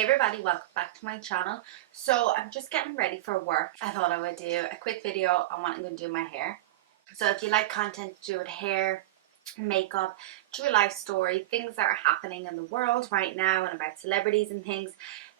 Hey everybody, welcome back to my channel. So I'm just getting ready for work. I thought I would do a quick video on what I'm going to do with my hair. So if you like content to do with hair, makeup, true life story, things that are happening in the world right now and about celebrities and things,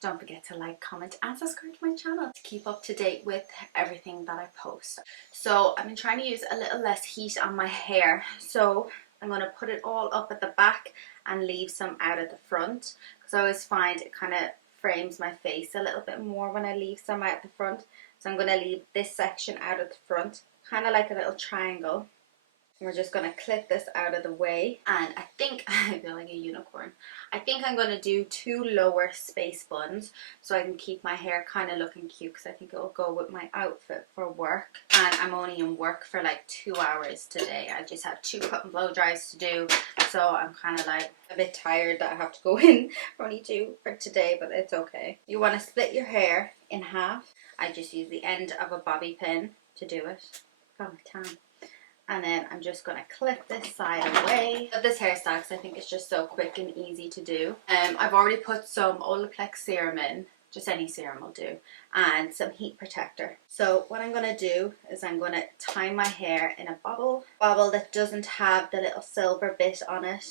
don't forget to like, comment and subscribe to my channel to keep up to date with everything that I post. So I've been trying to use a little less heat on my hair. So I'm going to put it all up at the back and leave some out at the front, because I always find it kind of frames my face a little bit more when I leave some out the front. So I'm going to leave this section out at the front, kind of like a little triangle. We're just going to clip this out of the way, and I think I feel like a unicorn. I think I'm going to do 2 lower space buns so I can keep my hair kind of looking cute, because I think it will go with my outfit for work. And I'm only in work for like 2 hours today. I just have 2 cut and blow dries to do, so I'm kind of like a bit tired that I have to go in for only 2 for today, but it's okay. You want to split your hair in half. I just use the end of a bobby pin to do it. Got my tan. And then I'm just going to clip this side away. But this hairstyle, because I think it's just so quick and easy to do. I've already put some Olaplex serum in, just any serum will do, and some heat protector. So what I'm going to do is I'm going to tie my hair in a bobble that doesn't have the little silver bit on it.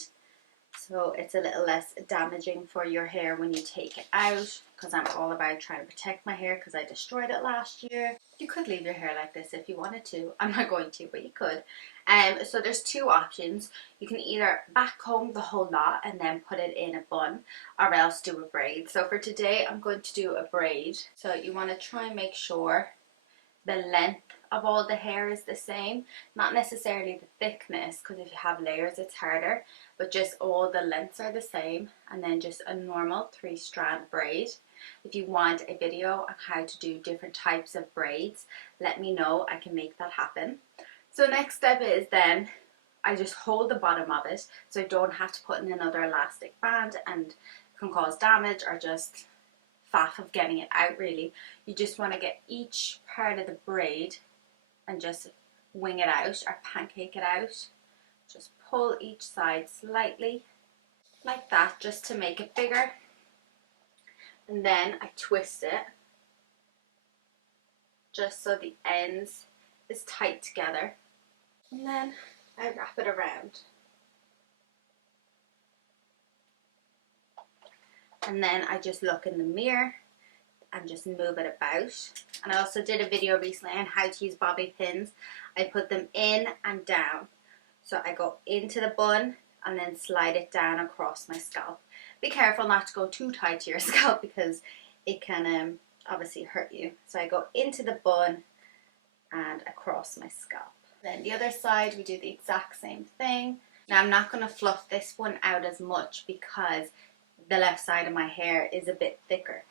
So it's a little less damaging for your hair when you take it out, because I'm all about trying to protect my hair because I destroyed it last year. You could leave your hair like this if you wanted to. I'm not going to, but you could. So there's 2 options. You can either back comb the whole lot and then put it in a bun, or else do a braid. So for today I'm going to do a braid. So you want to try and make sure the length of all the hair is the same, not necessarily the thickness, because if you have layers it's harder, but just all the lengths are the same, and then just a normal 3-strand braid. If you want a video on how to do different types of braids, let me know, I can make that happen. So next step is then I just hold the bottom of it so I don't have to put in another elastic band and can cause damage or just faff of getting it out really. You just want to get each part of the braid and just wing it out or pancake it out. Just pull each side slightly like that, just to make it bigger, and then I twist it just so the ends is tight together, and then I wrap it around, and then I just look in the mirror and just move it about. And I also did a video recently on how to use bobby pins. I put them in and down. So I go into the bun and then slide it down across my scalp. Be careful not to go too tight to your scalp, because it can obviously hurt you. So I go into the bun and across my scalp. Then the other side we do the exact same thing. Now I'm not going to fluff this one out as much because the left side of my hair is a bit thicker.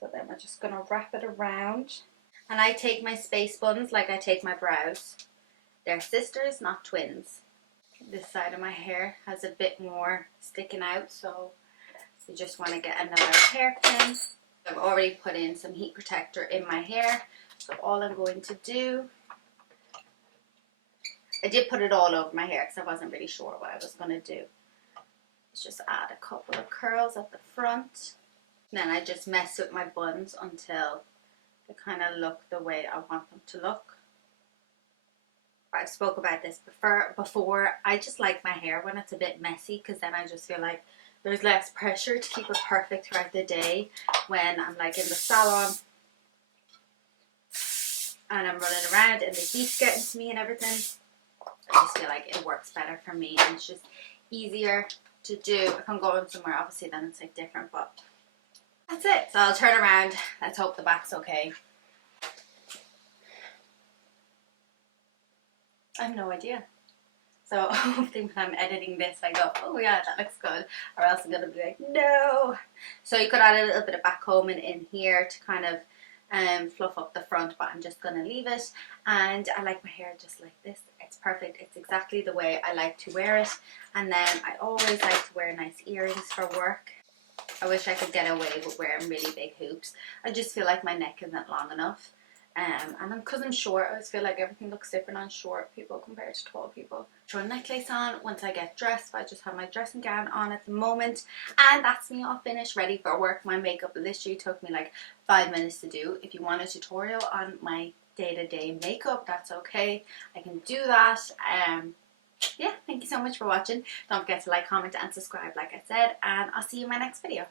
So then we're just going to wrap it around. And I take my space buns like I take my brows. They're sisters, not twins. This side of my hair has a bit more sticking out, so you just want to get another hairpin. I've already put in some heat protector in my hair, so all I'm going to do, I did put it all over my hair because I wasn't really sure what I was going to do. Let's just add a couple of curls at the front. Then I just mess with my buns until they kind of look the way I want them to look. I've spoke about this before. I just like my hair when it's a bit messy, because then I just feel like there's less pressure to keep it perfect throughout the day when I'm like in the salon and I'm running around and the heat's getting to me and everything. I just feel like it works better for me, and it's just easier to do. If I'm going somewhere, obviously then it's like different, but that's it. So I'll turn around. Let's hope the back's okay. I have no idea. So hopefully when I'm editing this I go, oh yeah, that looks good, or else I'm going to be like, no. So you could add a little bit of back combing in here to kind of fluff up the front, but I'm just going to leave it. And I like my hair just like this. It's perfect. It's exactly the way I like to wear it. And then I always like to wear nice earrings for work. I wish I could get away with wearing really big hoops. I just feel like my neck isn't long enough. And because I'm short, I always feel like everything looks different on short people compared to tall people. Throw a necklace on once I get dressed. I just have my dressing gown on at the moment, and that's me all finished, ready for work. My makeup literally took me like 5 minutes to do. If you want a tutorial on my day-to-day makeup, that's okay, I can do that. Yeah, thank you so much for watching. Don't forget to like, comment and subscribe like I said, and I'll see you in my next video.